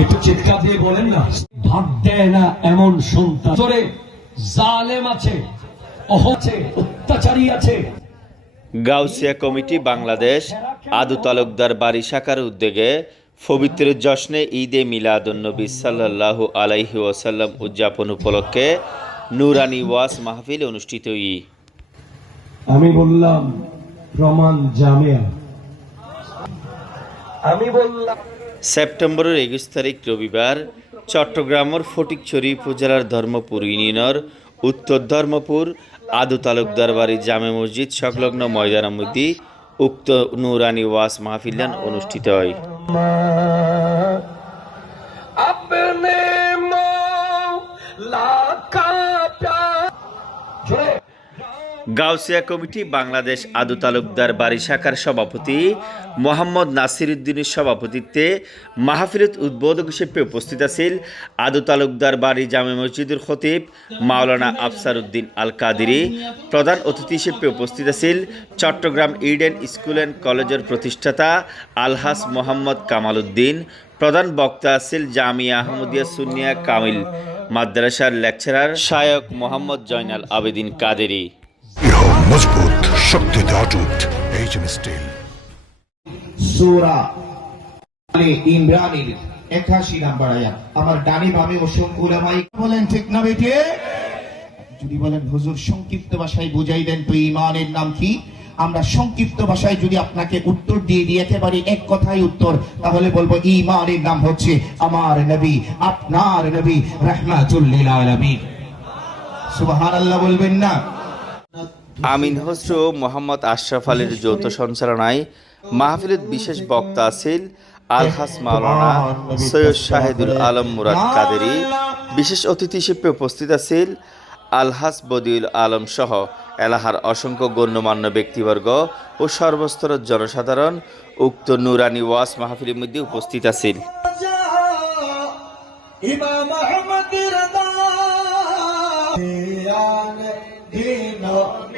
একটু চিৎকার দিয়ে বলেন না। ভাব দেয় না এমন সন্তান। তোরে জালেম আছে, অহ আছে, অত্যাচারী আছে। গাউসিয়া কমিটি বাংলাদেশ আদু তালুকদার বাড়ি শাখার উদ্যোগে পবিত্র জশ্নে ঈদে মিলাদুন্নবী সাল্লাল্লাহু আলাইহি ওয়াসাল্লাম উদযাপন উপলক্ষে নুরানি ওয়াস মাহফিল অনুষ্ঠিত ই। আমি বললাম প্রমাণ জামিয়া। আমি বললাম সেপ্টেম্বরের একুশ তারিখ রবিবার চট্টগ্রামের ফটিকছড়ি উপজেলার ধর্মপুর ইউনিয়নের উত্তর ধর্মপুর আদু তালুকদার বাড়ি জামে মসজিদ সংলগ্ন ময়দানের মধ্যে উক্ত নুরানি ওয়াস মাহফিলান অনুষ্ঠিত হয়। গাউসিয়া কমিটি বাংলাদেশ আদু তালুকদার বাড়ি শাখার সভাপতি মোহাম্মদ নাসির উদ্দিনের সভাপতিত্বে মাহফিলত উদ্বোধক হিসেবে উপস্থিত আছেন আদু তালুকদার বাড়ি জামে মসজিদুল খতিব মাওলানা আফসার উদ্দিন আল কাদিরি প্রধান অতিথি হিসেবে উপস্থিত আছেন চট্টগ্রাম ইডেন স্কুল অ্যান্ড কলেজের প্রতিষ্ঠাতা আলহাস মোহাম্মদ কামাল উদ্দিন প্রধান বক্তা আছেন জামিয়া আহমদিয়া সুনিয়া কামিল মাদ্রাসার লেকচারার শায়ক মোহাম্মদ জয়নাল আবেদিন কাদেরি। দৃঢ় মজবুত, শক্তিতে অটুট স্টিল আলে ইমরানের একাশি নাম্বার আয়াত। আমার বামে অসংখ্য উলামাই বলেন ঠিক না যদি বলেন হুজুর, সংক্ষিপ্ত ভাষায় বুঝাই দেন তো ইমানের নাম কি? আমরা সংক্ষিপ্ত ভাষায় যদি আপনাকে উত্তর দিয়ে দিই, একেবারে এক কথায় উত্তর, তাহলে বলব ইমানের নাম হচ্ছে আমার নবী, আপনার নবী রহমাতুল্লিল সুবহানাল্লাহ বলবেন না? আমিন হসরু মোহাম্মদ আশরাফ আলীর যৌথ সঞ্চালনায় মাহফিলত বিশেষ বক্তা আছেন আলহাস মাওলানা সৈয়দ শাহিদুল আলম মুরাদ কাদেরি। বিশেষ অতিথি হিসেবে উপস্থিত আছেন আলহাস বদিউল আলম সহ এলাহার অসংখ্য গণ্যমান্য ব্যক্তিবর্গ ও সর্বস্তরের জনসাধারণ উক্ত নুরানি ওয়াস মাহফিলের মধ্যে উপস্থিত আছেন ইমাম আহমদ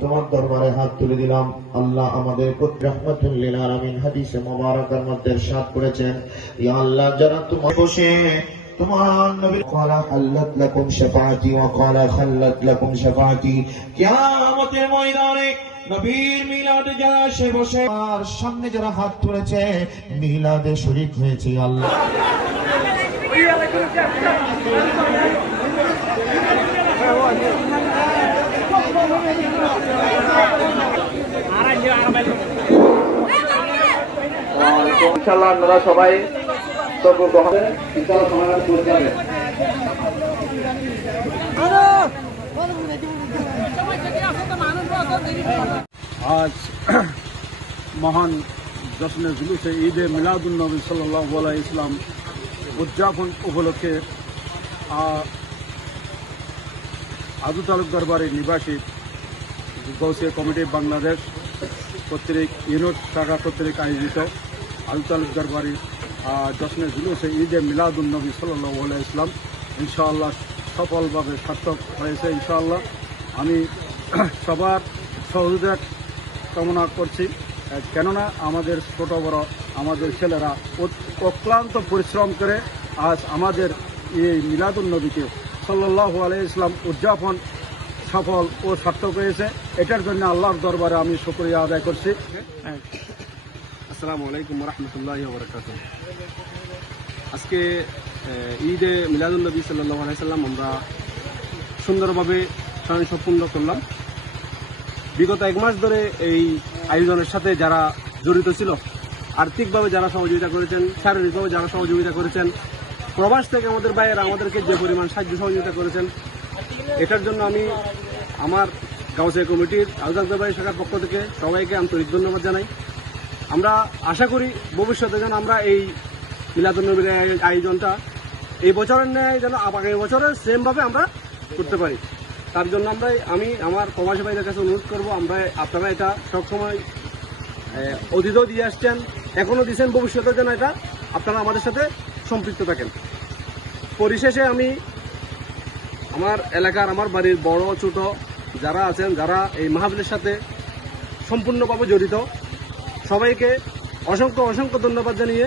তোমার দরবারে হাত তুলে দিলাম। আল্লাহ আমাদের রহমতুল্লিল আলমিন হাদিসে মোবারকের মধ্যে সাত করেছেন, ইয়া আল্লাহ, যারা তোমার বসে সে সামনে যারা হাত তুলেছে, মিলাদে শরীক হয়েছে আল্লাহ। ইনশাল্লাহ আপনারা সবাই তবু গ্রহণ ইনশাল্লাহ সমাধান করে যাবেন আজ মহান জশ্নে জুলুসে ঈদে মিলাদুলনবী সাল্লাহ ইসলাম উদযাপন উপলক্ষে আদু তালুকদার বাড়ির নিবাসী গৌসিয়া কমিটি বাংলাদেশ কর্তৃক ইউনিট শাখা কর্তৃক আয়োজিত আদু তালুকদার বাড়ি জশ্নে জুলুসে ঈদে মিলাদুলনবী সাল্লাহ ইসলাম ইনশাআল্লাহ সফলভাবে সার্থক হয়েছে, ইনশাআল্লাহ। আমি সবার সহযোগিতা কামনা করছি। কেননা আমাদের ছোট, বড়, আমাদের ছেলেরা অক্লান্ত পরিশ্রম করে আজ আমাদের এই মিলাদুল নবীকে সাল্লাহ আলাই ইসলাম উদযাপন সফল ও সার্থক হয়েছে। এটার জন্য আল্লাহর দরবারে আমি শুক্রিয়া আদায় করছি। আসসালামু আলাইকুম রহমতুল্লাহ বরকাত আজকে ঈদে মিলাদুলনবী সাল্লাহ আলাইসাল্লাম আমরা সুন্দরভাবে স্বয়ং সম্পূর্ণ করলাম। বিগত এক মাস ধরে এই আয়োজনের সাথে যারা জড়িত ছিল, আর্থিকভাবে যারা সহযোগিতা করেছেন, শারীরিকভাবে যারা সহযোগিতা করেছেন, প্রবাস থেকে আমাদের বাইরে আমাদেরকে যে পরিমাণ সাহায্য সহযোগিতা করেছেন এটার জন্য আমি আমার গাউসিয়া কমিটির আলদাকদাবাই শাখার পক্ষ থেকে সবাইকে আন্তরিক ধন্যবাদ জানাই। আমরা আশা করি ভবিষ্যতে যেন আমরা এই মিলাদুন্নবীর এই আয়োজনটা এই বছরের ন্যায় যেন আগামী বছরে সেমভাবে আমরা করতে পারি। তার জন্য আমরা আমি আমার প্রবাসী ভাইদের কাছে অনুরোধ করব, আমরা আপনারা এটা সবসময় অতীতও দিয়ে আসছেন এখনও দিচ্ছেন ভবিষ্যতে যেন এটা আপনারা আমাদের সাথে সম্পৃক্ত থাকেন। পরিশেষে আমি আমার এলাকার, আমার বাড়ির বড়, ছোট যারা আছেন, যারা এই মাহফিলের সাথে সম্পূর্ণভাবে জড়িত, সবাইকে অসংখ্য অসংখ্য ধন্যবাদ জানিয়ে